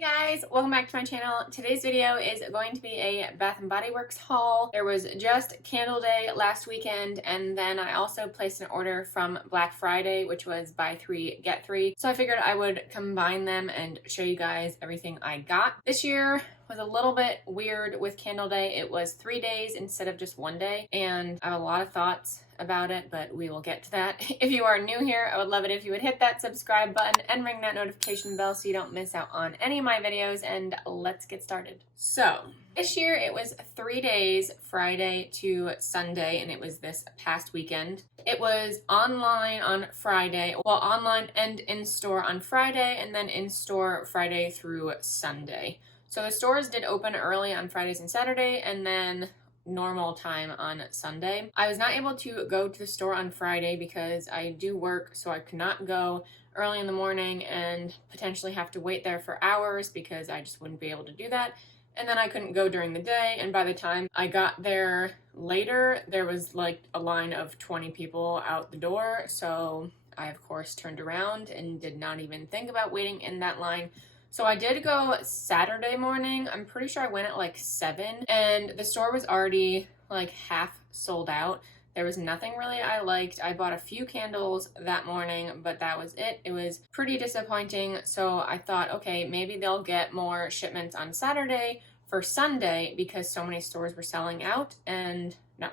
Hey guys, welcome back to my channel. Today's video is going to be a Bath & Body Works haul. There was just Candle Day last weekend, and then I also placed an order from Black Friday, which was buy 3 get 3. So I figured I would combine them and show you guys everything I got. This year was a little bit weird with Candle Day. It was 3 days instead of just 1 day, and I have a lot of thoughts about it, but we will get to that. If you are new here, I would love it if you would hit that subscribe button and ring that notification bell so you don't miss out on any of my videos, and let's get started. So this year it was 3 days, Friday to Sunday, and it was this past weekend. It was online on Friday, well, online and in-store on Friday, and then in-store Friday through Sunday. So the stores did open early on Fridays and Saturday, and then normal time on Sunday. I was not able to go to the store on Friday because I do work, so I could not go early in the morning and potentially have to wait there for hours because I just wouldn't be able to do that. And then I couldn't go during the day, and by the time I got there later, there was like a line of 20 people out the door, so I of course turned around and did not even think about waiting in that line. So I did go Saturday morning. I'm pretty sure I went at like 7, and the store was already like half sold out. There was nothing really I liked. I bought a few candles that morning, but that was it. It was pretty disappointing. So I thought, okay, maybe they'll get more shipments on Saturday for Sunday because so many stores were selling out, and no,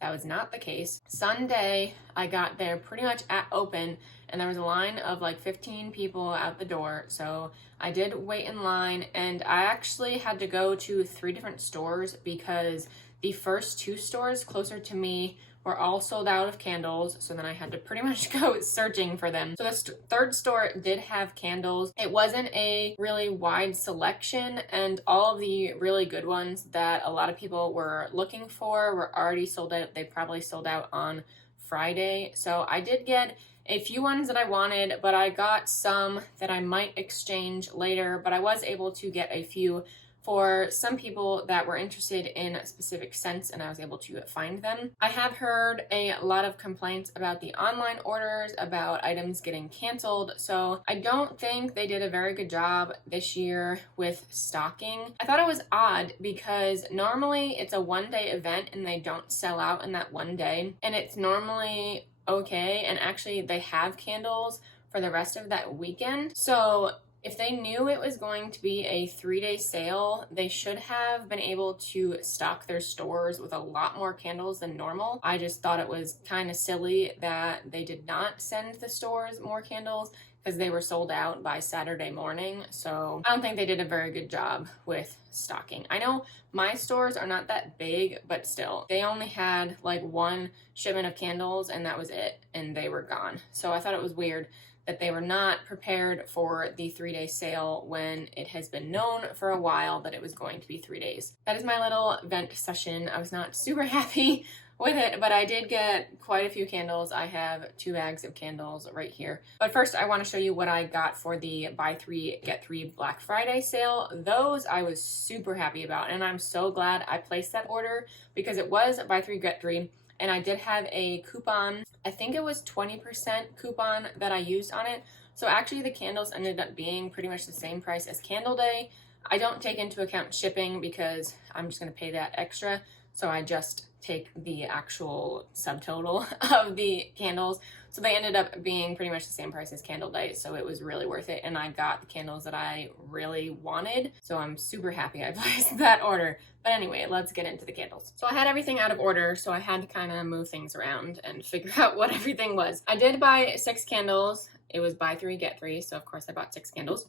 that was not the case. Sunday, I got there pretty much at open, and there was a line of like 15 people out the door, so I did wait in line, and I actually had to go to 3 different stores because the first 2 stores closer to me were all sold out of candles, so then I had to pretty much go searching for them. So the third store did have candles. It wasn't a really wide selection, and all of the really good ones that a lot of people were looking for were already sold out. They probably sold out on Friday. So I did get a few ones that I wanted, but I got some that I might exchange later, but I was able to get a few for some people that were interested in specific scents, and I was able to find them. I have heard a lot of complaints about the online orders, about items getting canceled, so I don't think they did a very good job this year with stocking. I thought it was odd because normally it's a 1-day event and they don't sell out in that 1 day, and it's normally okay, and actually they have candles for the rest of that weekend. So if they knew it was going to be a 3-day sale, they should have been able to stock their stores with a lot more candles than normal. I just thought it was kind of silly that they did not send the stores more candles because they were sold out by Saturday morning. So I don't think they did a very good job with stocking. I know my stores are not that big, but still, they only had like 1 shipment of candles, and that was it, and they were gone. So I thought it was weird that they were not prepared for the 3-day sale when it has been known for a while that it was going to be 3 days. That is my little vent session. I was not super happy with it, but I did get quite a few candles. I have 2 bags of candles right here. But first, I want to show you what I got for the buy 3 get 3 Black Friday sale. Those I was super happy about, and I'm so glad I placed that order because it was buy 3 get 3. And I did have a coupon. I think it was 20% coupon that I used on it. So actually the candles ended up being pretty much the same price as Candle Day. I don't take into account shipping because I'm just gonna pay that extra. So I just take the actual subtotal of the candles. So they ended up being pretty much the same price as Candle Day. So it was really worth it. And I got the candles that I really wanted. So I'm super happy I placed that order. But anyway, let's get into the candles. So I had everything out of order, so I had to kind of move things around and figure out what everything was. I did buy 6 candles. It was buy 3 get 3, so of course I bought 6 candles.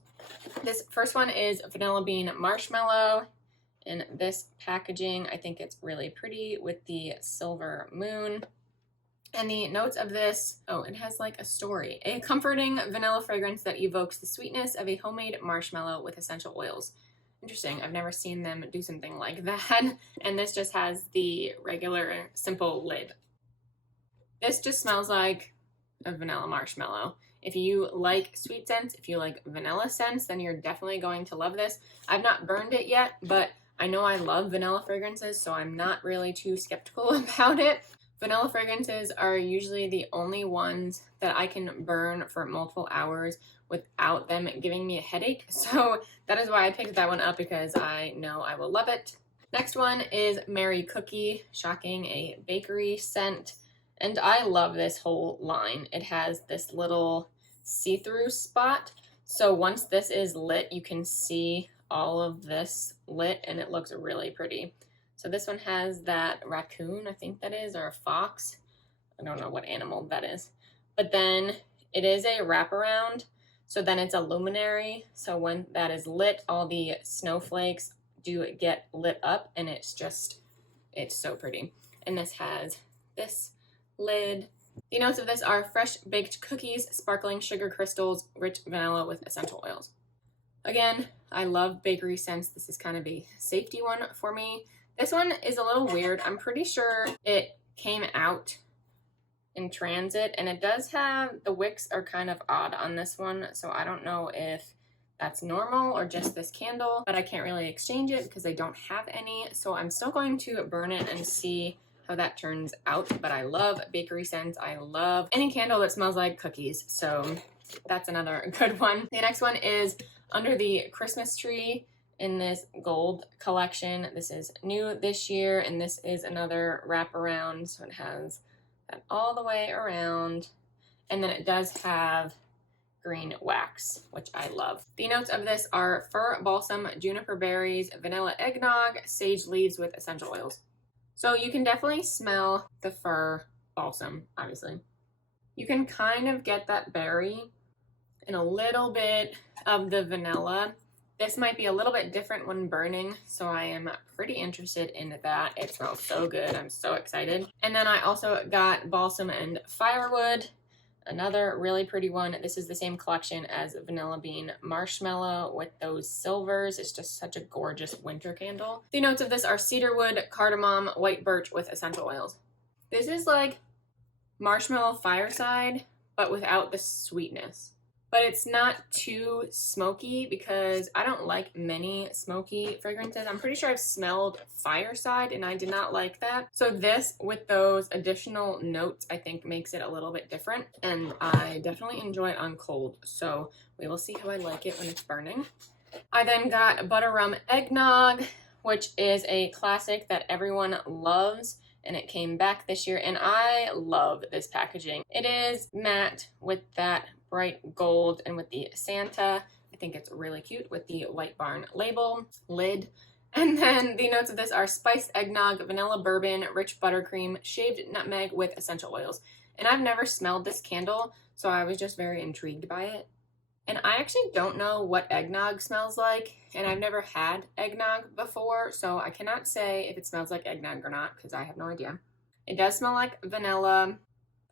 This first one is Vanilla Bean Marshmallow in this packaging. I think it's really pretty with the silver moon. And the notes of this, oh, it has like a story. A comforting vanilla fragrance that evokes the sweetness of a homemade marshmallow with essential oils. Interesting. I've never seen them do something like that. And this just has the regular simple lid. This just smells like a vanilla marshmallow. If you like sweet scents, if you like vanilla scents, then you're definitely going to love this. I've not burned it yet, but I know I love vanilla fragrances, so I'm not really too skeptical about it. Vanilla fragrances are usually the only ones that I can burn for multiple hours without them giving me a headache. So that is why I picked that one up, because I know I will love it. Next one is Mary Cookie, shocking, a bakery scent. And I love this whole line. It has this little see-through spot. So once this is lit, you can see all of this lit and it looks really pretty. So this one has that raccoon, I think that is, or a fox. I don't know what animal that is. But then it is a wraparound. So then it's a luminary. So when that is lit, all the snowflakes do get lit up and it's so pretty. And this has this lid. The notes of this are fresh baked cookies, sparkling sugar crystals, rich vanilla with essential oils. Again, I love bakery scents. This is kind of a safety one for me. This one is a little weird. I'm pretty sure it came out in transit, and it does have, the wicks are kind of odd on this one, so I don't know if that's normal or just this candle, but I can't really exchange it because I don't have any, so I'm still going to burn it and see how that turns out. But I love bakery scents. I love any candle that smells like cookies, so that's another good one. The next one is Under the Christmas Tree in this gold collection. This is new this year, and this is another wraparound, so it has that all the way around, and then it does have green wax, which I love. The notes of this are fir balsam, juniper berries, vanilla eggnog, sage leaves with essential oils. So you can definitely smell the fir balsam, obviously. You can kind of get that berry and a little bit of the vanilla. This might be a little bit different when burning, so I am pretty interested in that. It smells so good. I'm so excited. And then I also got balsam and firewood, another really pretty one. This is the same collection as Vanilla Bean Marshmallow with those silvers. It's just such a gorgeous winter candle. The notes of this are cedarwood, cardamom, white birch with essential oils. This is like marshmallow fireside, but without the sweetness. But it's not too smoky because I don't like many smoky fragrances. I'm pretty sure I've smelled fireside and I did not like that. So this with those additional notes I think makes it a little bit different, and I definitely enjoy it on cold. So we will see how I like it when it's burning. I then got Butter Rum Eggnog, which is a classic that everyone loves, and it came back this year, and I love this packaging. It is matte with that bright gold and with the Santa. I think it's really cute with the White Barn label, lid. And then the notes of this are spiced eggnog, vanilla bourbon, rich buttercream, shaved nutmeg with essential oils. And I've never smelled this candle, so I was just very intrigued by it. And I actually don't know what eggnog smells like, and I've never had eggnog before, so I cannot say if it smells like eggnog or not because I have no idea. It does smell like vanilla.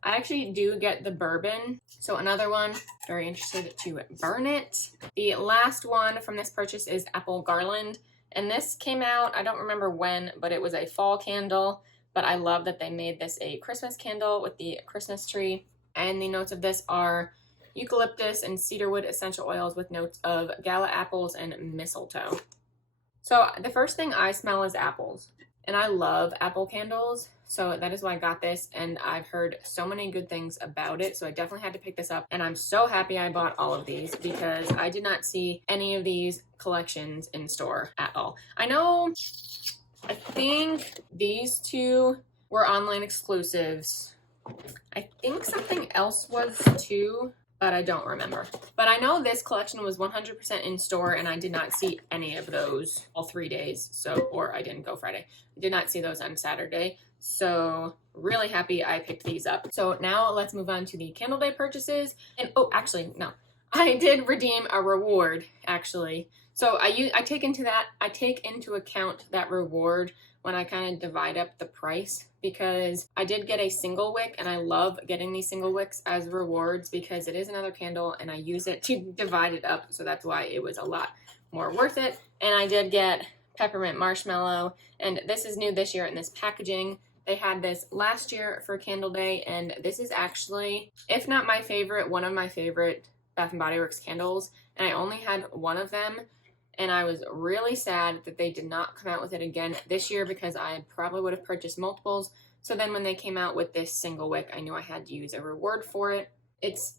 I actually do get the bourbon, so another one, very interested to burn it. The last one from this purchase is Apple Garland, and this came out, I don't remember when, but it was a fall candle, but I love that they made this a Christmas candle with the Christmas tree. And the notes of this are eucalyptus and cedarwood essential oils with notes of gala apples and mistletoe. So the first thing I smell is apples, and I love apple candles, so that is why I got this, and I've heard so many good things about it, so I definitely had to pick this up, and I'm so happy I bought all of these because I did not see any of these collections in store at all. I think these two were online exclusives. I think something else was too, but I don't remember. But I know this collection was 100% in store, and I did not see any of those all 3 days. So, or I didn't go Friday. I did not see those on Saturday. So really happy I picked these up. So now let's move on to the candle day purchases. And oh, actually, no, I did redeem a reward actually. So I take into account that reward when I kind of divide up the price, because I did get a single wick, and I love getting these single wicks as rewards because it is another candle and I use it to divide it up, so that's why it was a lot more worth it. And I did get peppermint marshmallow, and this is new this year in this packaging. They had this last year for Candle Day, and this is actually, if not my favorite, one of my favorite Bath & Body Works candles, and I only had one of them. And I was really sad that they did not come out with it again this year because I probably would have purchased multiples. So then when they came out with this single wick, I knew I had to use a reward for it. It's,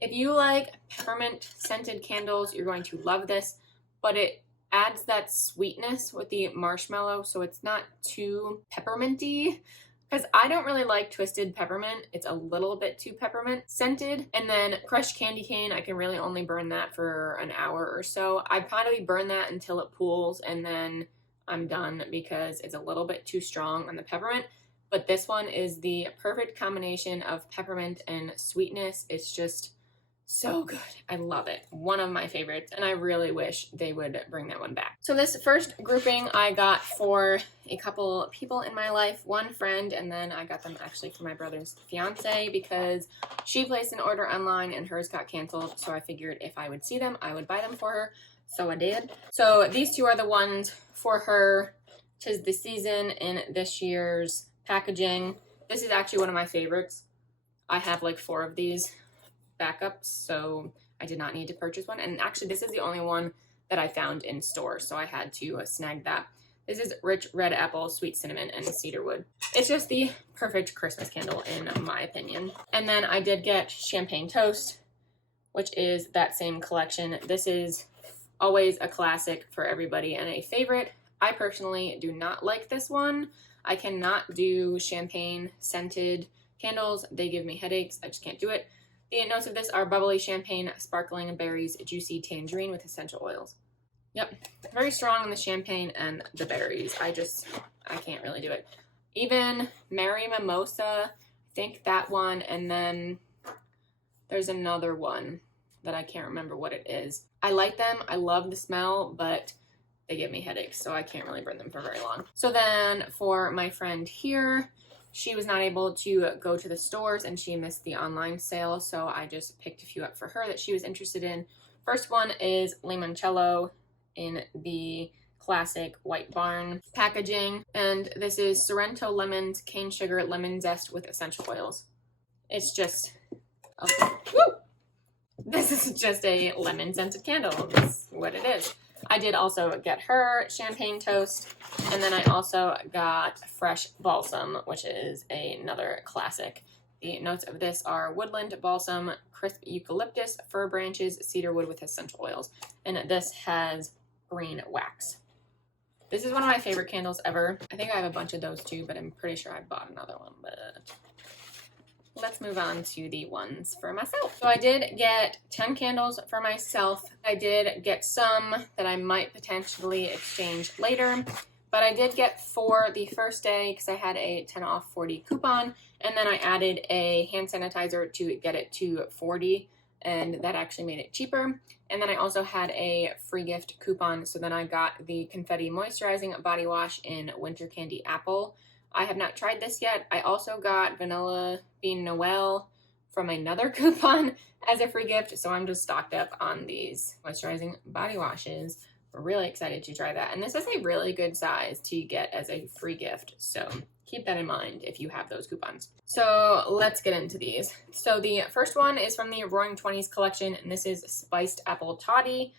if you like peppermint scented candles, you're going to love this, but it adds that sweetness with the marshmallow, so it's not too pepperminty, because I don't really like twisted peppermint. It's a little bit too peppermint scented. And then crushed candy cane, I can really only burn that for an hour or so. I probably burn that until it pools, and then I'm done because it's a little bit too strong on the peppermint. But this one is the perfect combination of peppermint and sweetness. It's just so good. I love it. One of my favorites, and I really wish they would bring that one back. So this first grouping I got for a couple people in my life, one friend, and then I got them actually for my brother's fiance because she placed an order online and hers got canceled. So I figured if I would see them, I would buy them for her. So I did. So these two are the ones for her. 'Tis the season in this year's packaging. This is actually one of my favorites. I have like 4 of these backups, so I did not need to purchase one. And actually this is the only one that I found in stores, so I had to snag that. This is rich red apple, sweet cinnamon, and cedarwood. It's just the perfect Christmas candle in my opinion. And then I did get champagne toast, which is that same collection. This is always a classic for everybody and a favorite. I personally do not like this one. I cannot do champagne scented candles. They give me headaches. I just can't do it. The notes of this are bubbly champagne, sparkling berries, juicy tangerine with essential oils. Yep, very strong on the champagne and the berries. I can't really do it. Even Merry Mimosa, I think that one, and then there's another one that I can't remember what it is. I like them, I love the smell, but they give me headaches, so I can't really burn them for very long. So then for my friend here, she was not able to go to the stores and she missed the online sale, so I just picked a few up for her that she was interested in. First one is limoncello in the classic White Barn packaging, and this is Sorrento lemons, cane sugar, lemon zest with essential oils. It's just, this is just a lemon scented candle. That's what it is. I did also get her champagne toast, and then I also got fresh balsam, which is another classic. The notes of this are woodland, balsam, crisp eucalyptus, fir branches, cedarwood with essential oils, and this has green wax. This is one of my favorite candles ever. I think I have a bunch of those too, but I'm pretty sure I bought another one, but let's move on to the ones for myself. So I did get 10 candles for myself. I did get some that I might potentially exchange later, but I did get 4 the first day because I had a 10 off 40 coupon, and then I added a hand sanitizer to get it to 40, and that actually made it cheaper. And then I also had a free gift coupon, so then I got the Confetti Moisturizing Body Wash in Winter Candy Apple. I have not tried this yet. I also got Vanilla Bean Noel from another coupon as a free gift, so I'm just stocked up on these moisturizing body washes. We're really excited to try that. And this is a really good size to get as a free gift, so keep that in mind if you have those coupons. So let's get into these. So the first one is from the Roaring 20s collection, and this is Spiced Apple Toddy.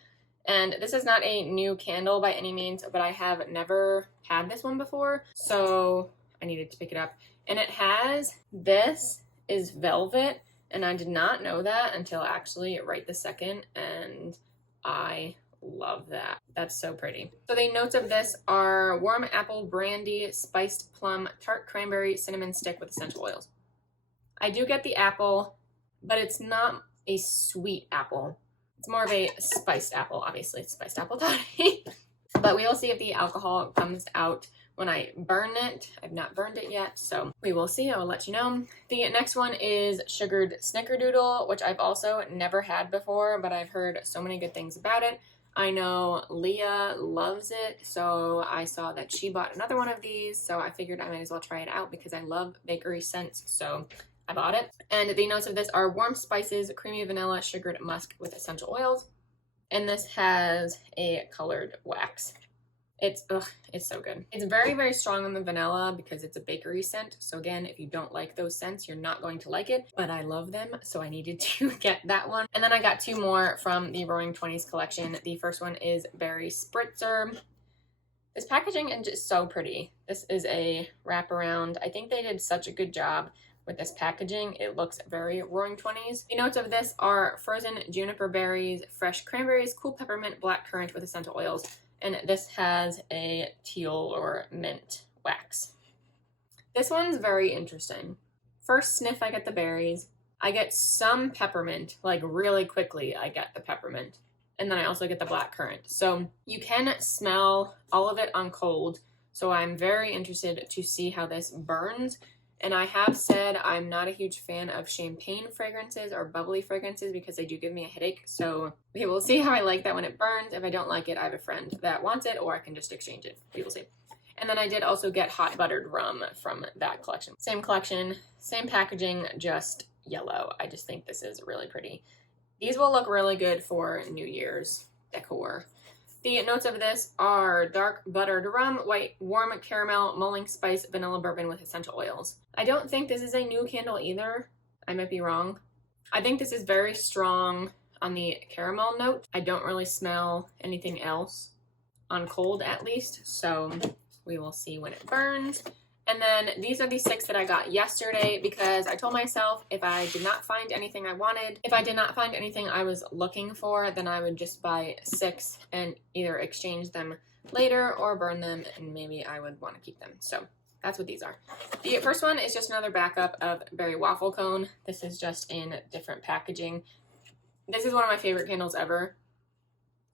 And this is not a new candle by any means, but I have never had this one before, so I needed to pick it up. And it has, this is velvet, and I did not know that until actually right this second, and I love that. That's so pretty. So the notes of this are warm apple brandy, spiced plum, tart cranberry, cinnamon stick with essential oils. I do get the apple, but it's not a sweet apple. It's more of a spiced apple. Obviously, it's spiced apple toddy. But we will see if the alcohol comes out when I burn it. I've not burned it yet, so we will see. I will let you know. The next one is Sugared Snickerdoodle, which I've also never had before, but I've heard so many good things about it. I know Leah loves it, so I saw that she bought another one of these, so I figured I might as well try it out because I love bakery scents, so I bought it. And the notes of this are warm spices, creamy vanilla, sugared musk with essential oils. And this has a colored wax. It's so good. It's very, very strong on the vanilla because it's a bakery scent. So again, if you don't like those scents, you're not going to like it, but I love them, so I needed to get that one. And then I got 2 more from the Roaring 20s collection. The first one is Berry Spritzer. This packaging is just so pretty. This is a wraparound. I think they did such a good job with this packaging. It looks very Roaring 20s. The notes of this are frozen juniper berries, fresh cranberries, cool peppermint, black currant with essential oils. And this has a teal or mint wax. This one's very interesting. First sniff, I get the berries. I get some peppermint, like really quickly I get the peppermint. And then I also get the black currant. So you can smell all of it on cold. So I'm very interested to see how this burns. And I have said I'm not a huge fan of champagne fragrances or bubbly fragrances because they do give me a headache. So we will see how I like that when it burns. If I don't like it, I have a friend that wants it, or I can just exchange it. We will see. And then I did also get hot buttered rum from that collection. Same collection, same packaging, just yellow. I just think this is really pretty. These will look really good for New Year's decor. The notes of this are dark buttered rum, white warm caramel, mulling spice, vanilla bourbon with essential oils. I don't think this is a new candle either. I might be wrong. I think this is very strong on the caramel note. I don't really smell anything else on cold, at least, so we will see when it burns. And then these are the 6 that I got yesterday because I told myself if I did not find anything I wanted, if I did not find anything I was looking for, then I would just buy 6 and either exchange them later or burn them, and maybe I would want to keep them. So that's what these are. The first one is just another backup of Berry Waffle Cone. This is just in different packaging. This is one of my favorite candles ever,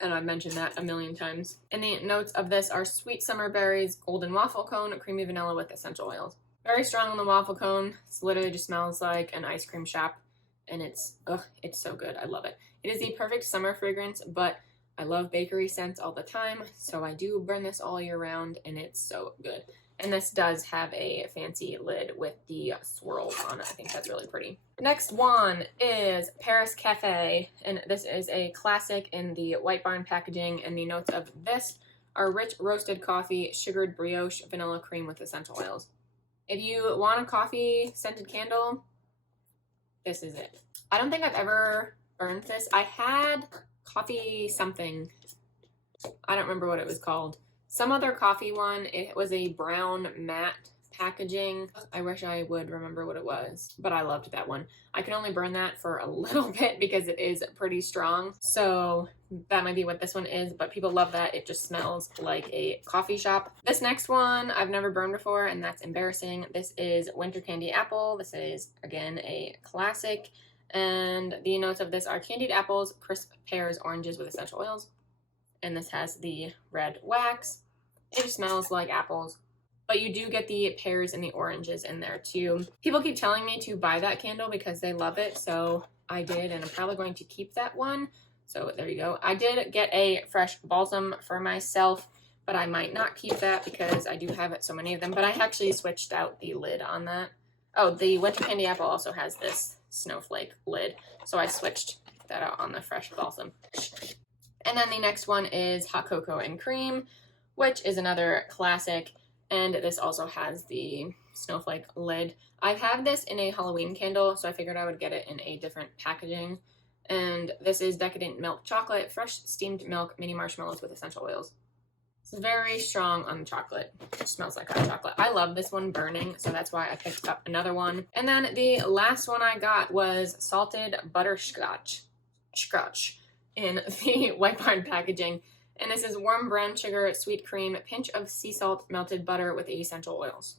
and I've mentioned that a million times. And the notes of this are sweet summer berries, golden waffle cone, creamy vanilla with essential oils. Very strong on the waffle cone. It literally just smells like an ice cream shop, and it's so good. I love it. It is the perfect summer fragrance, but I love bakery scents all the time, so I do burn this all year round, and it's so good. And this does have a fancy lid with the swirls on it. I think that's really pretty. Next one is Paris Cafe, and this is a classic in the White Barn packaging, and the notes of this are rich roasted coffee, sugared brioche, vanilla cream with essential oils. If you want a coffee scented candle, this is it. I don't think I've ever burned this. I had coffee something. I don't remember what it was called. Some other coffee one. It was a brown matte packaging. I wish I would remember what it was, but I loved that one. I can only burn that for a little bit because it is pretty strong. So that might be what this one is, but people love that. It just smells like a coffee shop. This next one I've never burned before, and that's embarrassing. This is Winter Candy Apple. This is, again, a classic. And the notes of this are candied apples, crisp pears, oranges with essential oils. And this has the red wax. It just smells like apples, but you do get the pears and the oranges in there too. People keep telling me to buy that candle because they love it, so I did, and I'm probably going to keep that one. So there you go. I did get a fresh balsam for myself, but I might not keep that because I do have so many of them, but I actually switched out the lid on that. Oh, the Winter Candy Apple also has this snowflake lid, so I switched that out on the fresh balsam. And then the next one is Hot Cocoa and Cream, which is another classic, and this also has the snowflake lid. I have this in a Halloween candle, so I figured I would get it in a different packaging. And this is Decadent Milk Chocolate, fresh steamed milk, mini marshmallows with essential oils. It's very strong on chocolate. It smells like hot chocolate. I love this one burning, so that's why I picked up another one. And then the last one I got was Salted Butterscotch. In the White Barn packaging. And this is warm brown sugar, sweet cream, pinch of sea salt, melted butter with essential oils.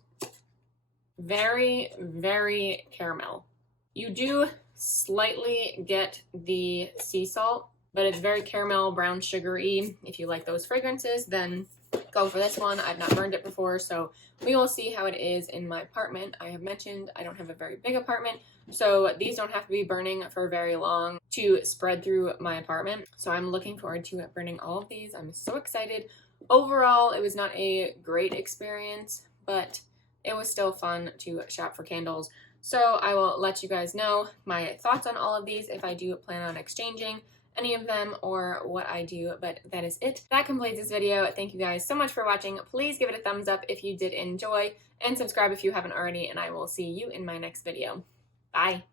Very, very caramel. You do slightly get the sea salt, but it's very caramel, brown sugary. If you like those fragrances, then go for this one. I've not burned it before, so we will see how it is in my apartment. I have mentioned I don't have a very big apartment, so these don't have to be burning for very long to spread through my apartment. So I'm looking forward to burning all of these. I'm so excited. Overall, it was not a great experience, but it was still fun to shop for candles. So I will let you guys know my thoughts on all of these if I do plan on exchanging any of them or what I do, but that is it. That completes this video. Thank you guys so much for watching. Please give it a thumbs up if you did enjoy, and subscribe if you haven't already, and I will see you in my next video. Bye.